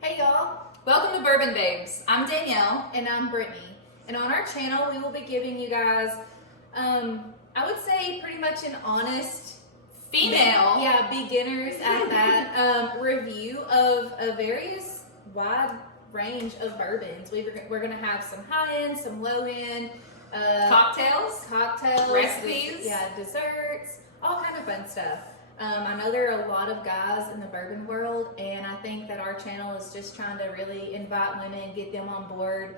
Hey y'all, Welcome to Bourbon Babes. I'm Danielle. and I'm Brittany. And on our channel, we will be giving you guys, I would say pretty much an honest Female. beginners at that, review of a various wide range of bourbons. We're gonna have some high end, some low end, Cocktails. Recipes. Desserts, all kind of fun stuff. I know there are a lot of guys in the bourbon world, and I think that our channel is just trying to really invite women, get them on board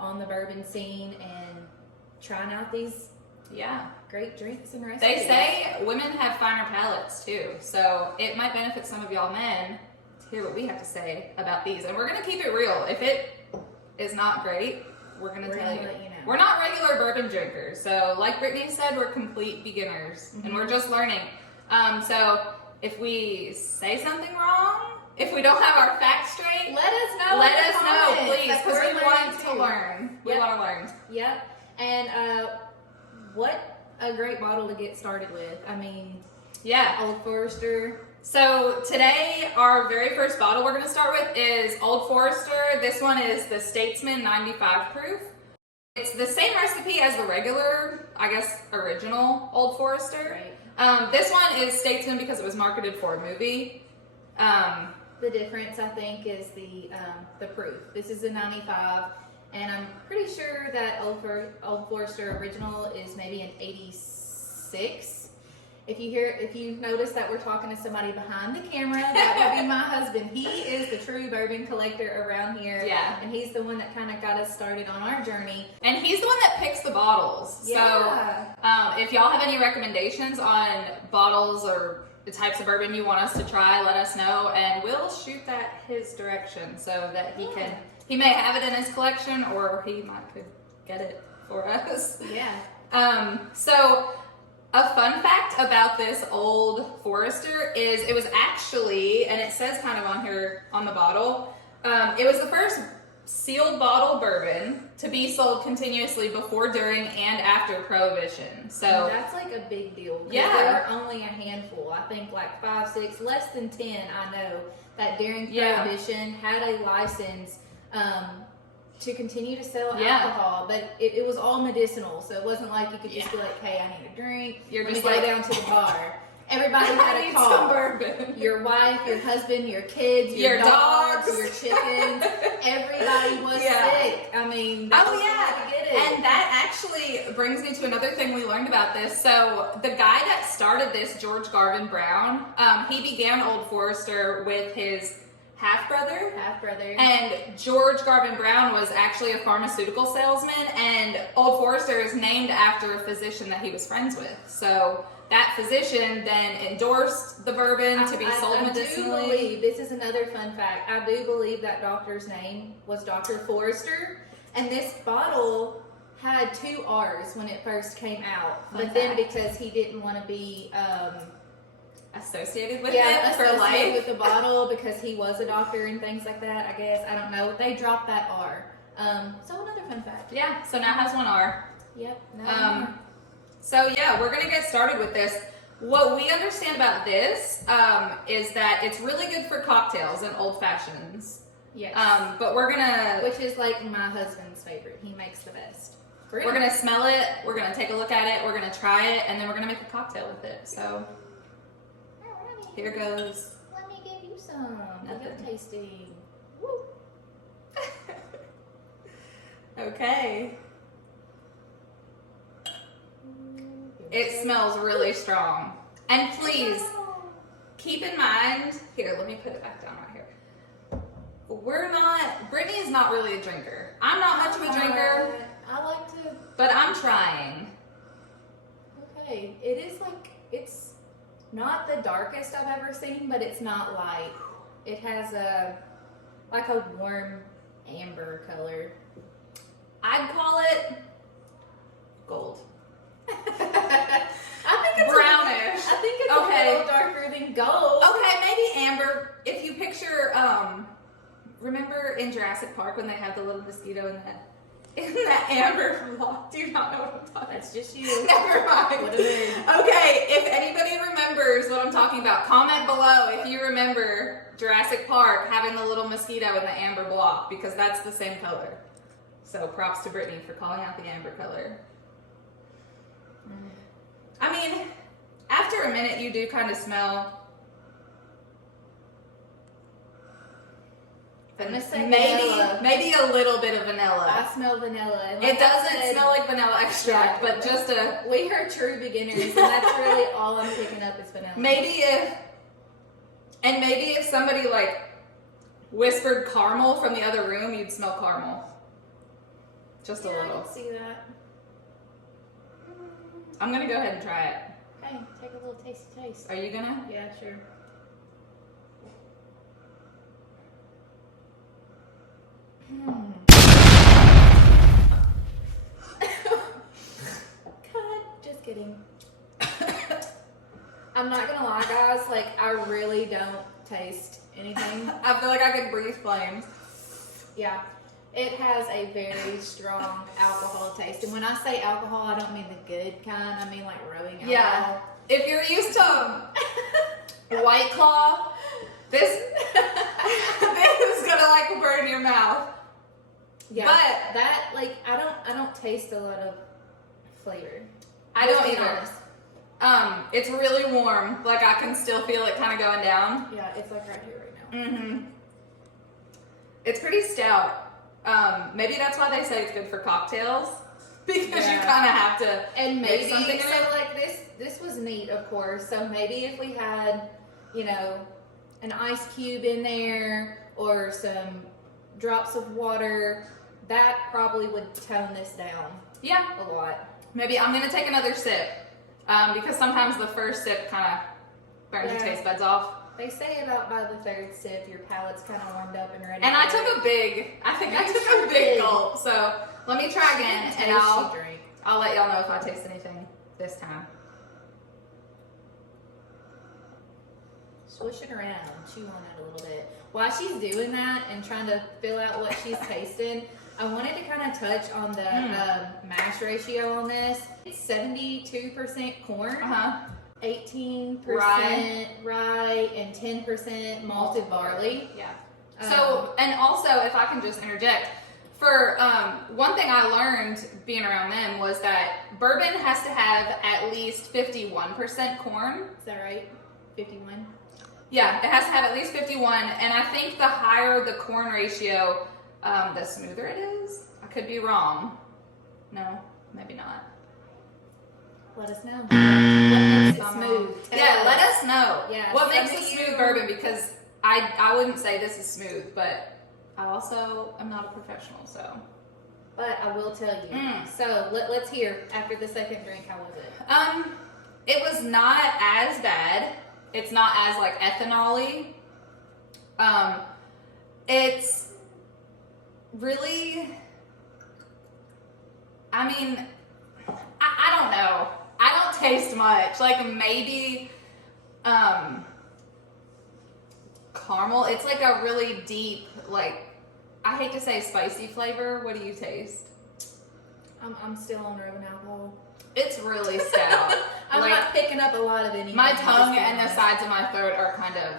on the bourbon scene, and trying out these great drinks and recipes. They say women have finer palates too, so it might benefit some of y'all men to hear what we have to say about these. And we're gonna keep it real. If it is not great, we're gonna tell you. Let you know. We're not regular bourbon drinkers, so like Brittany said, we're complete beginners, and we're just learning. So if we say something wrong, if we don't have our facts straight, Let us know. let us know, please, Like, because we we're want learning to too. learn. We Yep. want to learn. Yep. And what a great bottle to get started with. I mean, Yeah. Old Forester. So today, our very first bottle we're going to start with is Old Forester. This one is the Statesman 95 proof. It's the same recipe as the regular, I guess, original Old Forester. Right. This one is Statesman because it was marketed for a movie. The difference, I think, is the proof. This is a 95, and I'm pretty sure that Old Forester original is maybe an 86. If you notice that we're talking to somebody behind the camera, that would be my husband. He is the true bourbon collector around here. Yeah. And he's the one that kind of got us started on our journey. And he's the one that picks the bottles. Yeah. So if y'all have any recommendations on bottles or the types of bourbon you want us to try, let us know, and we'll shoot that his direction so that he may have it in his collection, or he could get it for us. Yeah. So a fun fact about this Old Forester is it was actually, and it says kind of on here on the bottle, it was the first sealed bottle bourbon to be sold continuously before, during, and after Prohibition. So And that's like a big deal. 'Cause Yeah. There are only a handful. I think like 5, 6, less than 10 I know that during Yeah. Prohibition had a license to continue to sell Yeah. alcohol, but it was all medicinal, so it wasn't like you could just be like, hey, I need a drink. You're Let just me go like- down to the bar. Everybody I had a need call. some bourbon. Your wife, your husband, your kids, your, Your dogs. your chickens. Everybody was Yeah. sick. I mean, that was the way to get it. And that actually brings me to another thing we learned about this. So the guy that started this, George Garvin Brown, he began Old Forester with his half-brother. half-brother. And George Garvin Brown was actually a pharmaceutical salesman, and Old Forester is named after a physician that he was friends with. So that physician then endorsed the bourbon to be sold medicinally. I do believe, this is another fun fact, I do believe that doctor's name was Dr. Forester, and this bottle had 2 R's when it first came out, Fun but then fact. because he didn't want to be Associated with it for associated life. with the bottle because he was a doctor and things like that, I guess, I don't know, they dropped that R. So another fun fact. Yeah, so now has 1 R. Yep. No more. So yeah, we're gonna get started with this. What we understand about this is that it's really good for cocktails and old fashions. Yes. But we're gonna Which is like my husband's favorite. He makes the best. we're gonna smell it, we're gonna take a look at it, we're gonna try it, and then we're gonna make a cocktail with it. So Alrighty. here goes. Let me give you some. We got Nothing. tasting. Woo. Okay. It smells really strong. And please keep in mind, here, let me put it back down right here. Brittany is not really a drinker. I'm not much of a drinker, I like to. but I'm trying. Okay, it is like, it's not the darkest I've ever seen, but it's not light. It has like a warm amber color. I'd call it gold. I think it's Brownish. I think it's Okay. a little darker than gold. Okay, maybe amber. If you picture, remember in Jurassic Park when they have the little mosquito in that? in the amber block. Do you not know what I'm talking about? That's just you. Never mind. What a mood. Okay, if anybody remembers what I'm talking about, comment below if you remember Jurassic Park having the little mosquito in the amber block, because that's the same color. So props to Brittany for calling out the amber color. I mean, after a minute you do kind of smell. I'm gonna say vanilla. Maybe a little bit of vanilla. I smell vanilla. And It doesn't smell like vanilla extract, Yeah. but just a... We are true beginners, and that's really all I'm picking up is vanilla. Maybe if somebody like whispered caramel from the other room, you'd smell caramel. Just a Yeah, I little. can see that. I'm gonna go ahead and try it. Hey, take a little tasty taste. Are you gonna? Yeah, sure. God, just kidding. I'm not gonna lie, guys. Like, I really don't taste anything. I feel like I could breathe flames. Yeah, it has a very strong alcohol taste. And when I say alcohol, I don't mean the good kind. I mean like rubbing alcohol. Yeah. If you're used to White Claw, this is gonna like burn your mouth. Yeah, But that like I don't taste a lot of flavor. I don't Let's be either. honest. It's really warm. Like I can still feel it kind of going down. Yeah, it's like right here right now. Mm-hmm. It's pretty stout. Maybe that's why they say it's good for cocktails, because you kind of have to. And mix maybe something in so it. like this was neat, of course. So maybe if we had, you know, an ice cube in there or some drops of water, that probably would tone this down Yeah, a lot. maybe I'm gonna take another sip, because sometimes the first sip kind of burns your Yeah. taste buds off. They say about by the third sip, your palate's kind of warmed up and ready. And I for took it. I think I You took sure a big did. gulp. So let me try again, and Tasty drink. I'll let y'all know if I taste anything this time. Swish it around, chew on it a little bit. While she's doing that and trying to fill out what she's tasting, I wanted to kind of touch on the mash ratio on this. It's 72% corn, 18% rye, and 10% malted barley. Yeah. So, and also, if I can just interject, for one thing I learned being around them was that bourbon has to have at least 51% corn. Is that right? 51? Yeah, it has to have at least 51, and I think the higher the corn ratio, the smoother it is. I could be wrong. No, maybe not. Let us know. What makes it smooth? Tell Yeah, us. let us know. Yeah, What some makes a of smooth you- bourbon, because I wouldn't say this is smooth, but I also am not a professional, so. But I will tell you. So let's hear after the second drink. How was it? It was not as bad. It's not as like ethanol-y. It's really, I mean, I don't know. I don't taste much. Like maybe caramel. It's like a really deep, like, I hate to say spicy flavor. What do you taste? I'm still on rubbing alcohol. It's really stout. I'm Like, not picking up a lot of anything. my just tongue being and the honest. sides of my throat are kind of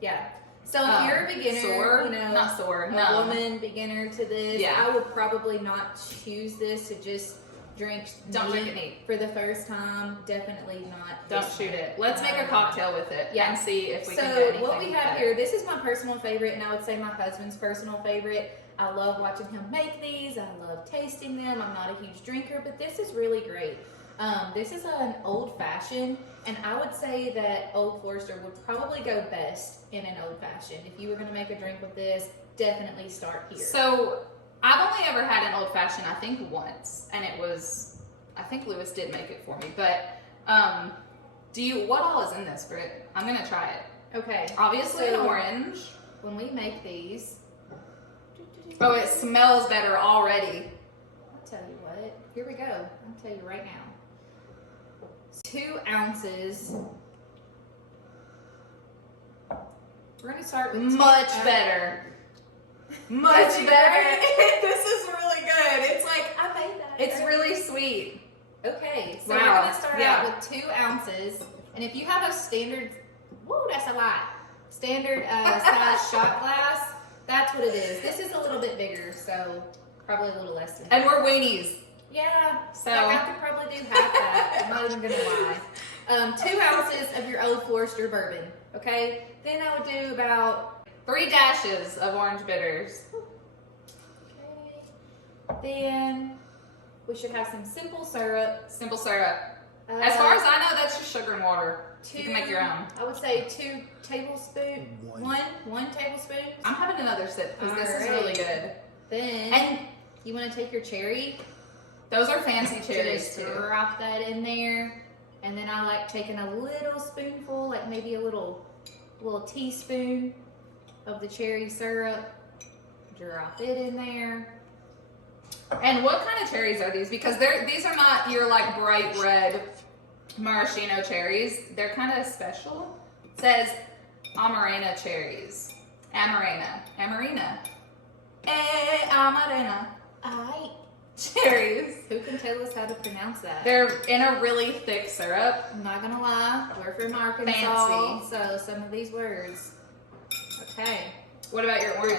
Yeah. So if you're a beginner, sore, you know, not sore, a numb. woman beginner to this, Yeah. I would probably not choose this to just drink. Don't drink neat it neat. for the first time. Definitely not. Don't this shoot one. it. Let's make a cocktail with it, Yeah. and see if we So can get anything what we have better. here, this is my personal favorite, and I would say my husband's personal favorite. I love watching him make these. I love tasting them. I'm not a huge drinker, but this is really great. This is an old fashioned, and I would say that Old Forester would probably go best in an old fashioned. If you were going to make a drink with this, definitely start here. So I've only ever had an old fashioned, I think once, and it was, I think Lewis did make it for me. But what all is in this, Britt? I'm gonna try it. Okay. Obviously So- an orange. When we make these, Oh, it smells better already. I'll tell you what. Here we go. I'll tell you right now. 2 ounces. We're gonna start with Much better. Much Is it better. good? This is really good. It's like, I made that. it's really sweet. Okay, so Wow. we're gonna start Yeah. out with 2 ounces, and if you have a standard, whoa, that's a lot. Standard size shot glass, that's what it is. This is a little bit bigger, so probably a little less than that. And we're weenies. Yeah, So- like I could probably do half that. I'm not even gonna lie. 2 ounces of your Old Forester bourbon. Okay, then I would do about 3 dashes of orange bitters. okay. Then we should have some simple syrup. Simple syrup. As far as I know, that's just sugar and water. You can make your own. I would say 2 tablespoons. One. One tablespoon. I'm having another sip because this is Alright. really good. Then And you want to take your cherry. those are fancy cherries Just too. drop that in there, and then I like taking a little spoonful, like maybe a little teaspoon of the cherry syrup. Drop it in there. And what kind of cherries are these? Because these are not your like bright red maraschino cherries. They're kind of special. It says Amarena cherries. Amarena. Amarena Alright. cherries. Who can tell us how to pronounce that? They're in a really thick syrup. I'm not gonna lie, we're from Arkansas, Fancy. so some of these words. Okay. What about your orange?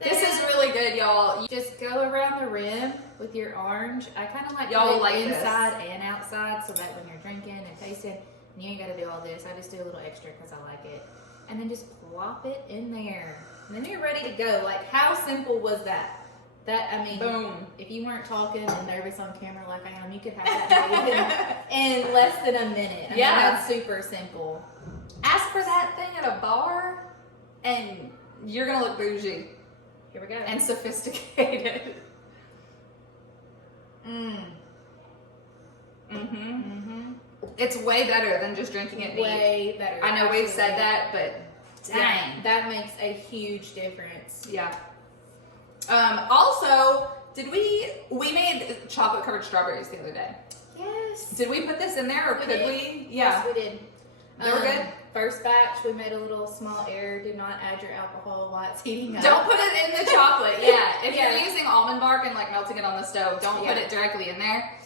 This is Then really good, y'all. just go around the rim with your orange. I kind of like to Y'all do will like this. inside and outside, so that when you're drinking and tasting, you ain't got to do all this. I just do a little extra because I like it. And then just plop it in there. And then you're ready to go. Like, how simple was that? That, I mean, Boom. if you weren't talking and nervous on camera like I am, you could have that made in less than a minute. I mean, Yeah. that's super simple. Ask for that thing at a bar, and you're gonna look bougie Here we go. and sophisticated. Mm. Mm-hmm. It's way better than just drinking it neat. Way better. I know we've said Absolutely. that, but Yeah, dang. that makes a huge difference. Yeah. Also, we made chocolate covered strawberries the other day. Yes. Did we put this in there or We could did. we? Yes, Yeah. we did. They were good? First batch, we made a little small error. Do not add your alcohol while it's heating up. Don't put it in the chocolate. Yeah. If Yeah. you're using almond bark and like melting it on the stove, don't put Yeah. it directly in there.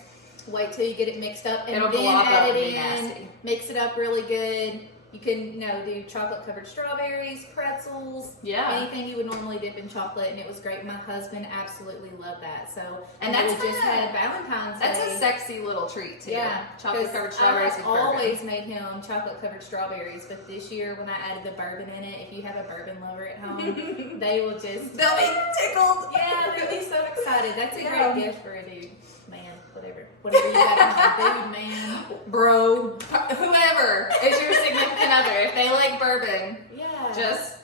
Wait till you get it mixed up and It'll then blow up add and it be in. nasty. Mix it up really good. You can, do chocolate covered strawberries, pretzels, Yeah. anything you would normally dip in chocolate, and it was great. My husband absolutely loved that. So, And we that's just kinda- had Valentine's Day. That's a sexy little treat too. Yeah, Chocolate covered strawberries I with have bourbon. always made him chocolate covered strawberries, but this year when I added the bourbon in it, if you have a bourbon lover at home, they will just They'll be tickled. yeah, they'll be so excited. That's a Yeah. great gift for a dude, man, whatever you got in mind, dude, man, Bro, whoever is your significant other, if they like bourbon, yeah, just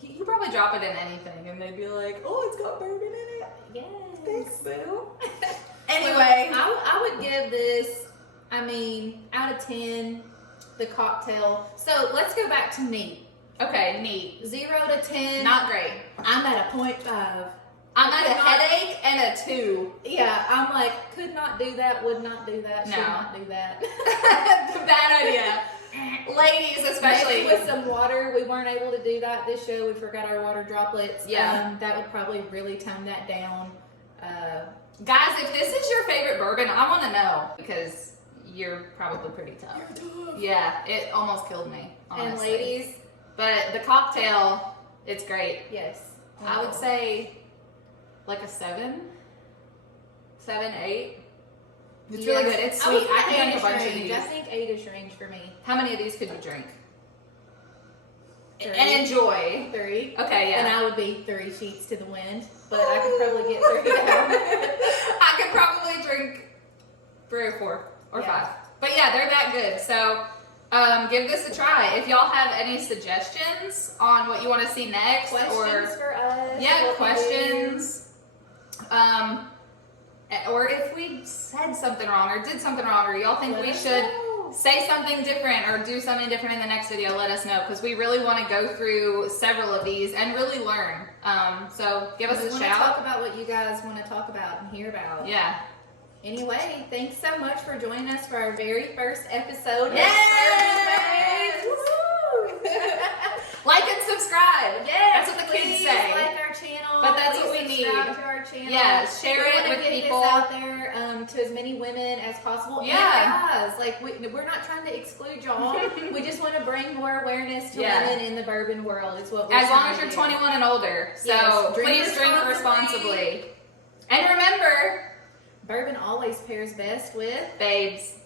you probably drop it in anything and they'd be like, oh, it's got bourbon in it. yes. Thanks, boo. Anyway, I would give this, out of 10, the cocktail. So let's go back to neat. okay, neat. 0 to 10. Not great. I'm at a 0.5. I'm at a Could not- headache and a 2. Yeah, I'm like, could not do that, would not do that, should No. not do that. Bad idea. Ladies, especially. Maybe with some water, we weren't able to do that this show. We forgot our water droplets. Yeah. That would probably really tone that down. Guys, if this is your favorite bourbon, I want to know because you're probably pretty tough. Yeah, it almost killed me, honestly. And ladies, But the cocktail, it's great. yes. I would say like a 7, 8. It's really good. It's sweet. I can drink a bunch of these. I think 8 is range for me. How many of these could you drink? 3. And enjoy. 3. Okay, And yeah. I would be 3 sheets to the wind, but I could probably get 3 down. I could probably drink 3 or 4 or Yeah. 5. But yeah, they're that good. So give this a try. If y'all have any suggestions on what you want to see next, Questions or for us? yeah, what we do. questions. Or if we said something wrong or did something wrong, or y'all think Let we us should know. say something different or do something different in the next video, let us know, because we really want to go through several of these and really learn. So give us We a want to shout. talk about what you guys want to talk about and hear about. Yeah. Anyway, thanks so much for joining us for our very first episode. of Yes! Bourbon Babes. Woo! Like and subscribe. Yes, That's what the kids please. say. channel. Yeah, share We it wanna with get people. this out there to as many women as possible. Yeah. And guys, like we're not trying to exclude y'all. We just want to bring more awareness to Yeah. women in the bourbon world. Is what we're As long trying as you're to do. 21 and older. So Yes, please drink responsibly. And remember, Bourbon always pairs best with babes.